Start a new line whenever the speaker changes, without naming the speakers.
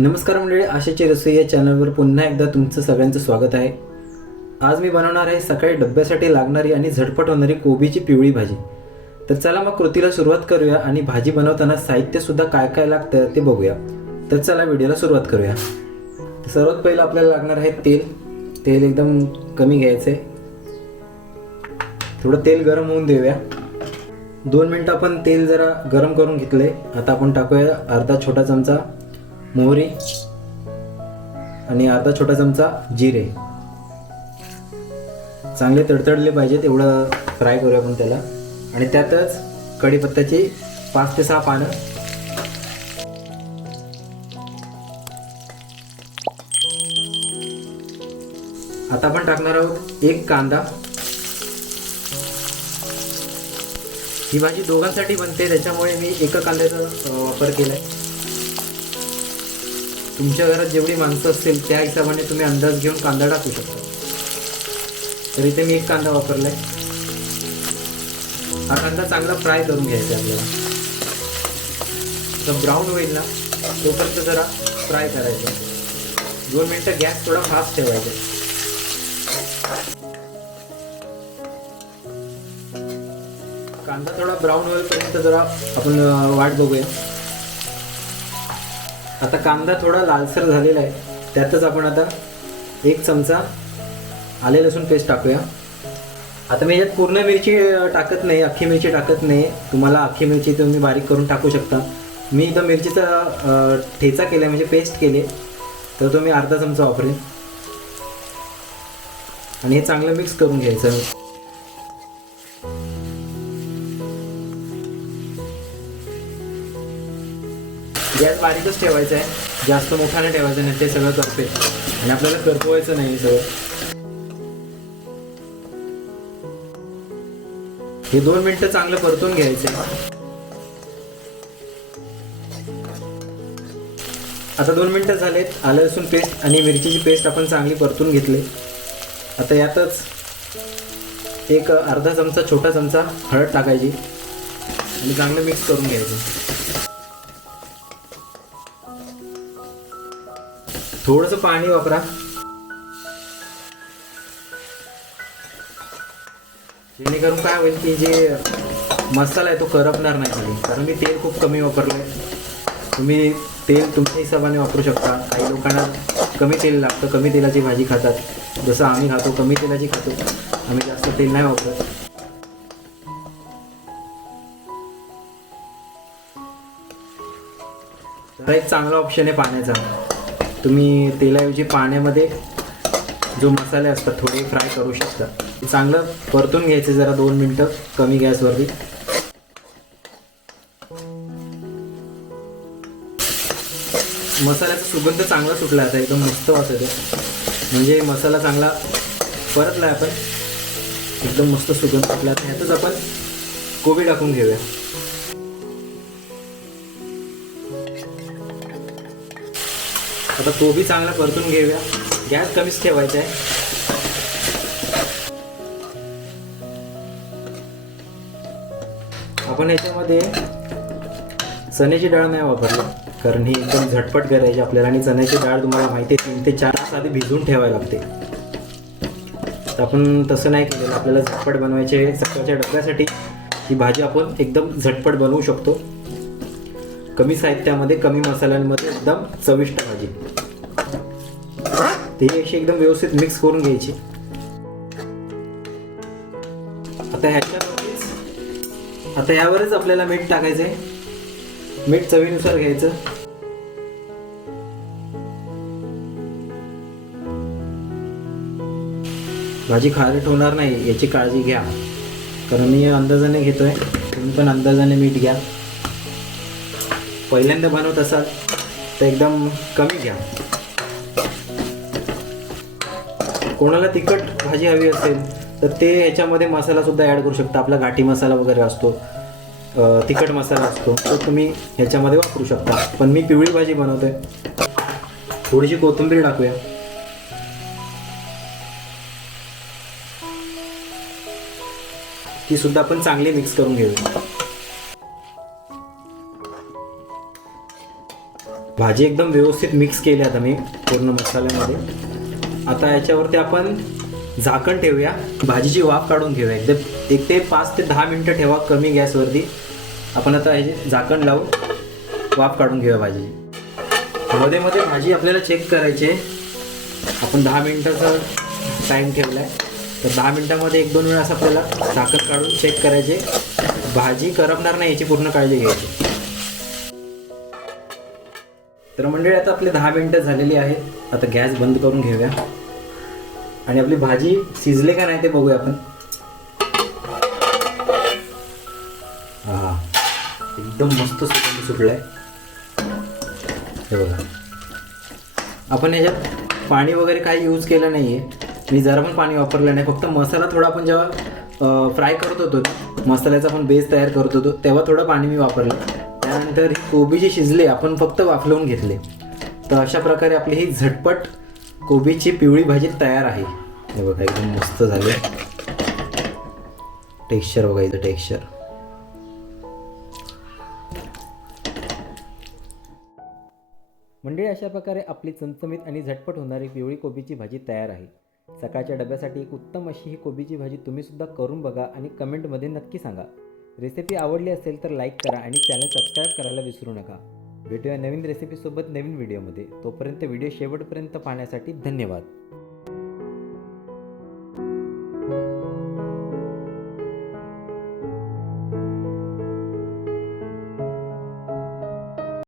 नमस्कार मंडळी आशाची रसोई या चॅनलवर पुन्हा एकदा तुमचं सगळ्यांचं स्वागत आहे. आज मी बनवणार आहे सकाळी डब्यासाठी लागणारी आणि झटपट होणारी कोबीची पिवळी भाजी. तर चला मग कृतीला सुरुवात करूया आणि भाजी बनवताना साहित्यसुद्धा काय काय लागतं ते बघूया. तर चला व्हिडिओला सुरुवात करूया. सर्वात पहिलं आपल्याला लागणार आहे तेल. तेल एकदम कमी घ्यायचं आहे थोडं तेल गरम होऊन देऊया. दोन मिनटं आपण तेल जरा गरम करून घेतले आता आपण टाकूया अर्धा छोटा चमचा. मोहरी आणि अर्धा छोटा चमचा जिरे. चांगले तडतडले पाहिजेत एवढं फ्राय करूया आपण त्याला. आणि त्यातच कढीपत्त्याची पाच ते सहा पानं. आता आपण टाकणार आहोत एक कांदा. ही भाजी दोघांसाठी बनते त्याच्यामुळे मी एका कांद्याचा वापर केला आहे तुमच्या घरात जेवढी माणसं असतील त्या हिशोबाने तुम्ही अंदाज घेऊन कांदा टाकू शकता. तर इथे मी एक कांदा वापरलाय. हा कांदा चांगला फ्राय करून घ्यायचा आपल्याला. तर ब्राऊन होईल ना तोपर्यंत जरा फ्राय करायचा. दोन मिनटं गॅस थोडा फास्ट ठेवायचा. कांदा थोडा ब्राऊन होईपर्यंत जरा आपण वाट बघूया. आता कांदा थोडा लालसर झालेला आहे. त्यातच आपण आता एक चमचा आले लसूण पेस्ट टाकूया. आता मी याच्यात पूर्ण मिरची टाकत नाही अख्खी मिरची टाकत नाही. तुम्हाला अख्खी मिरची तुम्ही बारीक करून टाकू शकता. मी इथं मिरचीचा ठेचा केला म्हणजे पेस्ट केले. तर तो मी अर्धा चमचा वापरेन. आणि हे चांगलं मिक्स करून घ्यायचं गॅस बारीकच ठेवायचा आहे. जास्त मोठा ठेवायचा नाही ते सगळं करते. आणि आपल्याला करपवायचं नाही सगळं. हे दोन मिनिटं चांगलं परतून घ्यायचं आता दोन मिनिटं झालेत. आलं लसूण पेस्ट आणि मिरचीची पेस्ट आपण चांगली परतून घेतली. आता यातच एक अर्धा चमचा छोटा चमचा हळद टाकायची. आणि चांगलं मिक्स करून घ्यायचं. थोडंसं पाणी वापरा. जेणेकरून काय होईल की जे मसाला आहे तो करपणार नाही खाली कारण मी तेल खूप कमी वापरलंय. तुम्ही तेल तुमच्या हिशोबाने वापरू शकता. काही लोकांना कमी तेल लागतं. कमी तेलाची भाजी खातात. जसं आम्ही खातो कमी तेलाची खातो. आम्ही जास्त तेल नाही वापरत. हा एक चांगला ऑप्शन आहे पाण्याचा. तुम्ही तेलाऐवजी पाण्यामध्ये जो मसाले असतात थोडे फ्राय करू शकता. चांगलं परतून घ्यायचे जरा दोन मिनटं कमी गॅसवरती. मसाल्याचा सुगंध चांगला सुटला आता एकदम मस्त वाटत म्हणजे मसाला चांगला परतला आपण. एकदम मस्त सुगंध सुटला. आता ह्यातच आपण कोबी टाकून घेऊया. आता तो भी चांगला परतून घेऊया. गॅस कमीच ठेवायचा आहे. आपण याच्यामध्ये चण्याची डाळ नाही वापरली. कारण ही एकदम झटपट करायची आपल्याला. आणि चण्याची डाळ तुम्हाला माहिती आहे तीन ते चार तास आधी भिजवून ठेवावी लागते. तर आपण तसं नाही केलेलं. आपल्याला झटपट बनवायचे सकाळच्या डब्यासाठी ही भाजी आपण एकदम झटपट बनवू शकतो. कमी साहित्यामध्ये कमी मसाल्यांमध्ये एकदम चविष्ट भाजी. ते अशी एकदम व्यवस्थित मिक्स करून घ्यायची. आता ह्याच्यावरतीच आता यावरच आपल्याला मीठ टाकायचं आहे मीठ चवीनुसार घ्यायचं. भाजी खारट होणार नाही याची काळजी घ्या. कारण मी अंदाजाने घेतोय तुम्ही पण अंदाजाने मीठ घ्या. पहिल्यांदा बनवत असाल तर एकदम कमी घ्या. कोणाला तिखट भाजी हवी असेल तर ते ह्याच्यामध्ये मसाला सुद्धा ॲड करू शकता. आपला घाटी मसाला वगैरे असतो तिखट मसाला असतो तो तुम्ही ह्याच्यामध्ये वापरू शकता. पण मी पिवळी भाजी बनवते थोडीशी कोथिंबीर टाकूया. ती सुद्धा आपण चांगली मिक्स करून घेऊया. भाजी एकदम व्यवस्थित मिक्स केली आता मी पूर्ण मसाल्यामध्ये. आता याच्यावरती आपण झाकण ठेवूया. भाजीची वाफ काढून घेऊया. एकदम एक ते पाच ते दहा मिनटं ठेवा कमी गॅसवरती. आपण आता हे झाकण लावून वाफ काढून घेऊया भाजी. मध्ये मध्ये भाजी आपल्याला चेक करायची आहे. आपण दहा मिनटाचा टाईम ठेवला आहे तर दहा मिनटामध्ये एक दोन वेळा असं आपल्याला झाकण काढून चेक करायचे भाजी करपणार नाही याची पूर्ण काळजी घ्यायची तर मंडळी आता आपले दहा मिनटं झालेली आहेत. आता गॅस बंद करून घेऊया. आणि आपली भाजी शिजले का नाही ते बघूया आपण. हा. एकदम मस्त सुकून सुटलं आहे हे बघा. आपण ह्याच्यात पाणी वगैरे काही यूज केलं नाही आहे मी जरा पण पाणी वापरलं नाही. फक्त मसाला थोडा आपण जेव्हा फ्राय करत होतो मसाल्याचा आपण बेस तयार करत होतो तेव्हा थोडं पाणी मी वापरलं. त्यानंतर ही कोबी जी शिजले आपण फक्त वाफलवून घेतले. तर अशा प्रकारे आपली ही झटपट कोबीची पिवळी भाजी तयार आहे. हे बघा एकदम मस्त झाले. टेक्स्चर बघा इथं टेक्स्चर मंडळी अशा प्रकारे आपली चमचमीत आणि झटपट होणारी पिवळी कोबीची भाजी तयार आहे. सकाळच्या डब्यासाठी एक उत्तम अशी ही कोबीची भाजी तुम्ही सुद्धा करून बघा आणि कमेंटमध्ये नक्की सांगा. रेसिपी आवडली असेल तर लाईक करा आणि चॅनल सबस्क्राईब करायला विसरू नका. भेटूया नवीन रेसिपीसोबत नवीन व्हिडिओमध्ये. तोपर्यंत व्हिडिओ शेवटपर्यंत पाहण्यासाठी धन्यवाद.